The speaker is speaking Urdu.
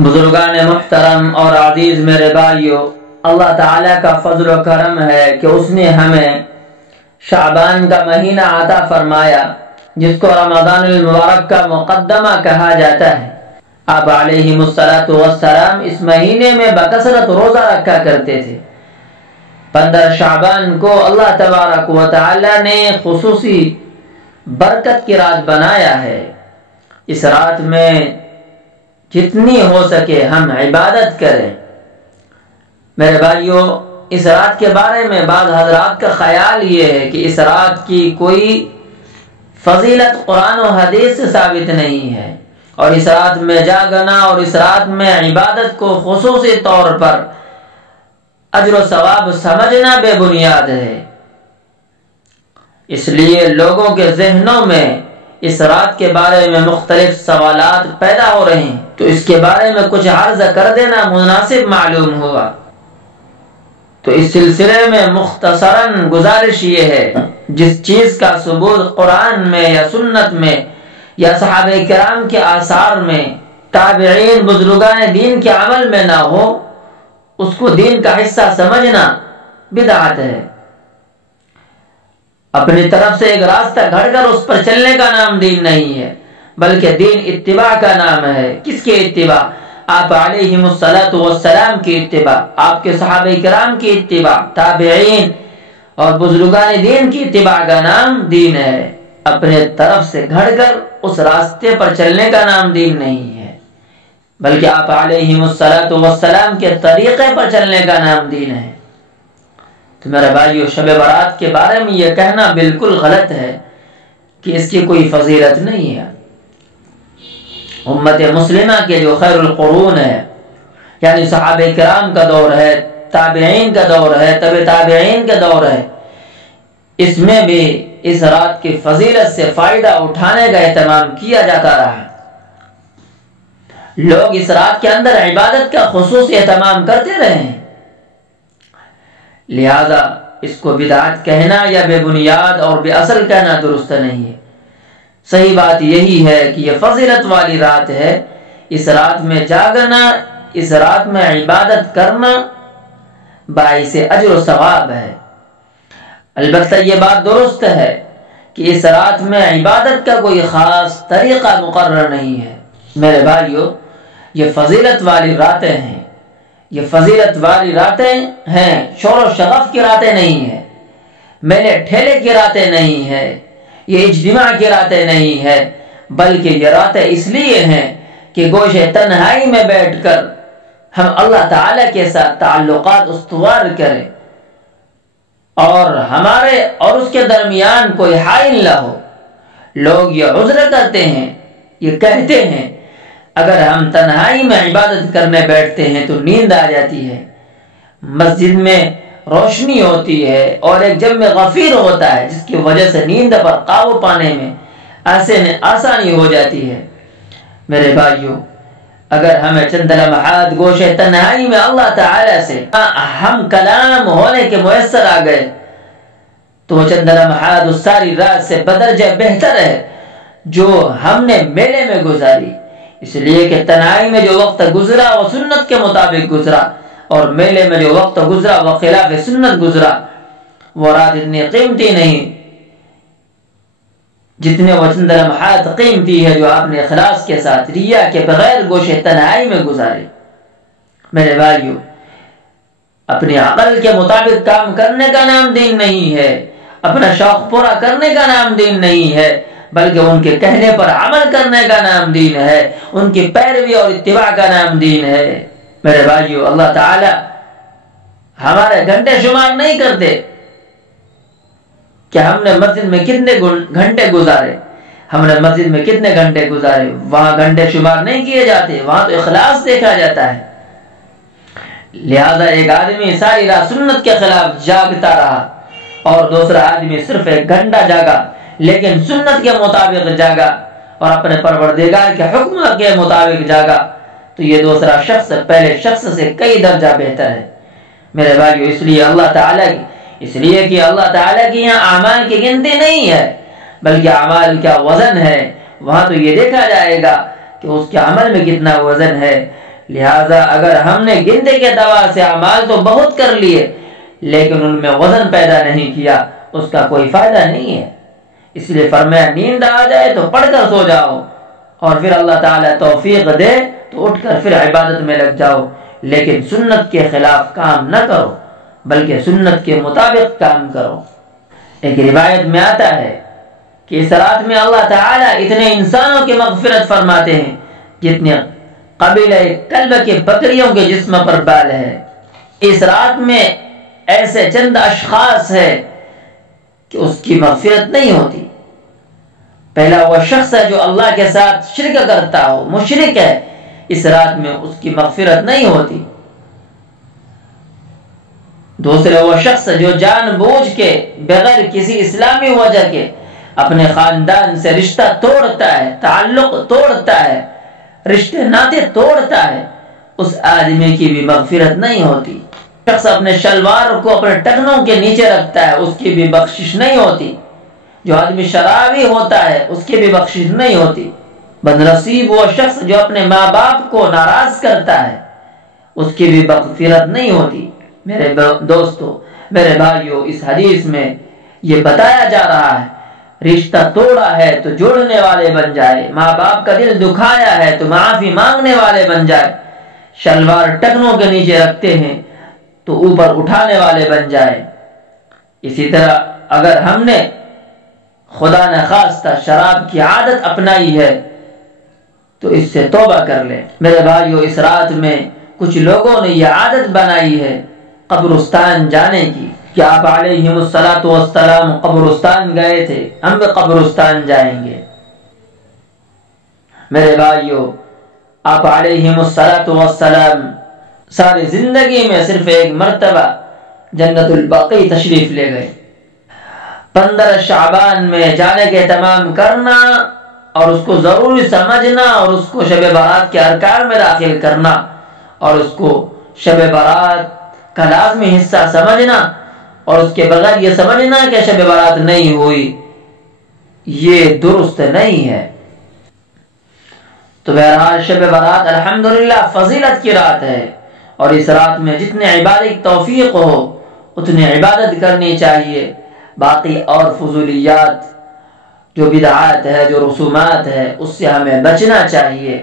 بزرگان محترم اور عزیز میرے بھائیو، اللہ تعالیٰ کا فضل و کرم ہے کہ اس نے ہمیں شعبان کا مہینہ عطا فرمایا، جس کو رمضان المبارک کا مقدمہ کہا جاتا ہے۔ آپ علیہ السلام اس مہینے میں بکثرت روزہ رکھا کرتے تھے۔ 15 شعبان کو اللہ تبارک و تعالیٰ نے خصوصی برکت کی رات بنایا ہے۔ اس رات میں جتنی ہو سکے ہم عبادت کریں۔ میرے بھائیوں، اس رات کے بارے میں بعض حضرات کا خیال یہ ہے کہ اس رات کی کوئی فضیلت قرآن و حدیث سے ثابت نہیں ہے، اور اس رات میں جاگنا اور اس رات میں عبادت کو خصوصی طور پر اجر و ثواب سمجھنا بے بنیاد ہے۔ اس لیے لوگوں کے ذہنوں میں اس رات کے بارے میں مختلف سوالات پیدا ہو رہے ہیں، تو اس کے بارے میں کچھ عرض کر دینا مناسب معلوم ہوا۔ تو اس سلسلے میں مختصراً گزارش یہ ہے، جس چیز کا ثبوت قرآن میں یا سنت میں یا صحابہ کرام کے آثار میں، تابعین بزرگان دین کے عمل میں نہ ہو، اس کو دین کا حصہ سمجھنا بدعت ہے۔ اپنی طرف سے ایک راستہ گھڑ کر اس پر چلنے کا نام دین نہیں ہے، بلکہ دین اتباع کا نام ہے۔ کس کے اتباع؟ آپ علیہ السلام کی اتباع، آپ کے صحابہ کرام کی اتباع، تابعین اور بزرگان دین کی اتباع کا نام دین ہے۔ اپنے طرف سے گھڑ کر اس راستے پر چلنے کا نام دین نہیں ہے، بلکہ آپ علیہ السلام کے طریقے پر چلنے کا نام دین ہے۔ تو میرے بھائیو، شب برات کے بارے میں یہ کہنا بالکل غلط ہے کہ اس کی کوئی فضیلت نہیں ہے۔ امت مسلمہ کے جو خیر القرون ہے، یعنی صحابہ کرام کا دور ہے، تابعین کا دور ہے، تبع تابعین کا دور ہے، اس میں بھی اس رات کی فضیلت سے فائدہ اٹھانے کا اہتمام کیا جاتا رہا۔ لوگ اس رات کے اندر عبادت کا خصوصی اہتمام کرتے رہے ہیں، لہذا اس کو بدعت کہنا یا بے بنیاد اور بے اصل کہنا درست نہیں ہے۔ صحیح بات یہی ہے کہ یہ فضیلت والی رات ہے۔ اس رات میں جاگنا، اس رات میں عبادت کرنا باعث اجر و ثواب ہے۔ البتہ یہ بات درست ہے کہ اس رات میں عبادت کا کوئی خاص طریقہ مقرر نہیں ہے۔ میرے بھائیو، یہ فضیلت والی راتیں ہیں، یہ فضیلت والی راتیں ہیں، شور و شغف کی راتیں نہیں ہیں، میلے ٹھیلے کی راتیں نہیں ہیں، یہ اجتماع کی راتیں نہیں ہیں، بلکہ یہ راتیں اس لیے ہیں کہ گوشے تنہائی میں بیٹھ کر ہم اللہ تعالیٰ کے ساتھ تعلقات استوار کریں، اور ہمارے اور اس کے درمیان کوئی حائل نہ ہو۔ لوگ یہ عذر کرتے ہیں، یہ کہتے ہیں اگر ہم تنہائی میں عبادت کرنے بیٹھتے ہیں تو نیند آ جاتی ہے، مسجد میں روشنی ہوتی ہے اور ایک جم غفیر ہوتا ہے، جس کی وجہ سے نیند پر قابو پانے میں آسانی ہو جاتی ہے۔ میرے بھائیو، اگر ہمیں چند لمحات گوشے تنہائی میں اللہ تعالی سے ہم کلام ہونے کے میسر آ گئے تو وہ چند لمحات اس ساری رات سے بدرجہ بہتر ہے جو ہم نے میلے میں گزاری، اس لیے کہ تنہائی میں جو وقت گزرا وہ سنت کے مطابق گزرا، اور میلے میں جو وقت گزرا وہ خلاف سنت گزرا۔ وہ رات اتنی قیمتی نہیں جتنے وہ چند لمحات قیمتی ہے جو آپ نے اخلاص کے ساتھ، ریا کے بغیر گوشے تنہائی میں گزارے۔ میرے بھائیو، اپنی عقل کے مطابق کام کرنے کا نام دین نہیں ہے، اپنا شوق پورا کرنے کا نام دین نہیں ہے، بلکہ ان کے کہنے پر عمل کرنے کا نام دین ہے، ان کی پیروی اور اتباع کا نام دین ہے۔ میرے بھائیو، اللہ تعالی ہمارے گھنٹے شمار نہیں کرتے کہ ہم نے مسجد میں کتنے گھنٹے گزارے، ہم نے مسجد میں کتنے گھنٹے گزارے، وہاں گھنٹے شمار نہیں کیے جاتے، وہاں تو اخلاص دیکھا جاتا ہے۔ لہذا ایک آدمی ساری رات سنت کے خلاف جاگتا رہا اور دوسرا آدمی صرف 1 گھنٹہ جاگا لیکن سنت کے مطابق جاگا اور اپنے پروردگار کے حکم کے مطابق جاگا، تو یہ دوسرا شخص پہلے شخص سے کئی درجہ بہتر ہے۔ میرے بھائیو، اس لیے کہ اللہ تعالیٰ کی یہاں اعمال کی گنتی نہیں ہے، بلکہ اعمال کا وزن ہے۔ وہاں تو یہ دیکھا جائے گا کہ اس کے عمل میں کتنا وزن ہے، لہذا اگر ہم نے گنتے کے اعتبار سے اعمال تو بہت کر لیے لیکن ان میں وزن پیدا نہیں کیا، اس کا کوئی فائدہ نہیں ہے۔ اس لیے فرمایا نیند آ جائے تو پڑھ کر سو جاؤ، اور پھر اللہ تعالیٰ توفیق دے تو اٹھ کر پھر عبادت میں لگ جاؤ، لیکن سنت کے خلاف کام نہ کرو بلکہ سنت کے مطابق کام کرو۔ ایک روایت میں آتا ہے کہ اس رات میں اللہ تعالیٰ اتنے انسانوں کی مغفرت فرماتے ہیں جتنے قبیلہ کلب کے بکریوں کے جسم پر بال ہے۔ اس رات میں ایسے چند اشخاص ہے کہ اس کی مغفرت نہیں ہوتی۔ پہلا وہ شخص ہے جو اللہ کے ساتھ شرک کرتا ہو، مشرک ہے، اس رات میں اس کی مغفرت نہیں ہوتی۔ دوسرے وہ شخص جو جان بوجھ کے بغیر کسی اسلامی وجہ کے اپنے خاندان سے رشتہ توڑتا ہے، تعلق توڑتا ہے، رشتے ناطے توڑتا ہے، اس آدمی کی بھی مغفرت نہیں ہوتی۔ شخص اپنے شلوار کو اپنے ٹکنوں کے نیچے رکھتا ہے، اس کی بھی بخشش نہیں ہوتی۔ جو آدمی شرابی ہوتا ہے اس کی بھی بخشش نہیں ہوتی۔ بدنصیب وہ شخص جو اپنے ماں باپ کو ناراض کرتا ہے، اس کی بھی مغفرت نہیں ہوتی۔ میرے دوستو، میرے بھائیو، اس حدیث میں یہ بتایا جا رہا ہے رشتہ توڑا ہے تو جوڑنے والے بن جائے، ماں باپ کا دل دکھایا ہے تو معافی مانگنے والے بن جائے، شلوار ٹکنوں کے نیچے رکھتے ہیں تو اوپر اٹھانے والے بن جائے۔ اسی طرح اگر ہم نے خدا نخواستہ شراب کی عادت اپنائی ہے تو اس سے توبہ کر لیں۔ میرے بھائیو، اس رات میں کچھ لوگوں نے یہ عادت بنائی ہے قبرستان جانے کی کہ آپ علیہم الصلاۃ والسلام قبرستان گئے تھے، ہم بھی قبرستان جائیں گے۔ میرے بھائیو، آپ علیہم الصلاۃ والسلام ساری زندگی میں صرف ایک مرتبہ جنت البقیع تشریف لے گئے۔ 15 شعبان میں جانے کے اہتمام کرنا اور اس کو ضروری سمجھنا اور اس کو شب برات کے ارکان میں داخل کرنا اور اس کو شب برات کا لازمی حصہ سمجھنا اور اس کے بغیر یہ سمجھنا کہ شب برات نہیں ہوئی، یہ درست نہیں ہے۔ تو بہرحال شب برات الحمدللہ فضیلت کی رات ہے، اور اس رات میں جتنے عبادت توفیق ہو اتنی عبادت کرنی چاہیے۔ باقی اور فضولیات جو بدعات ہے، جو رسومات ہے، اس سے ہمیں بچنا چاہیے۔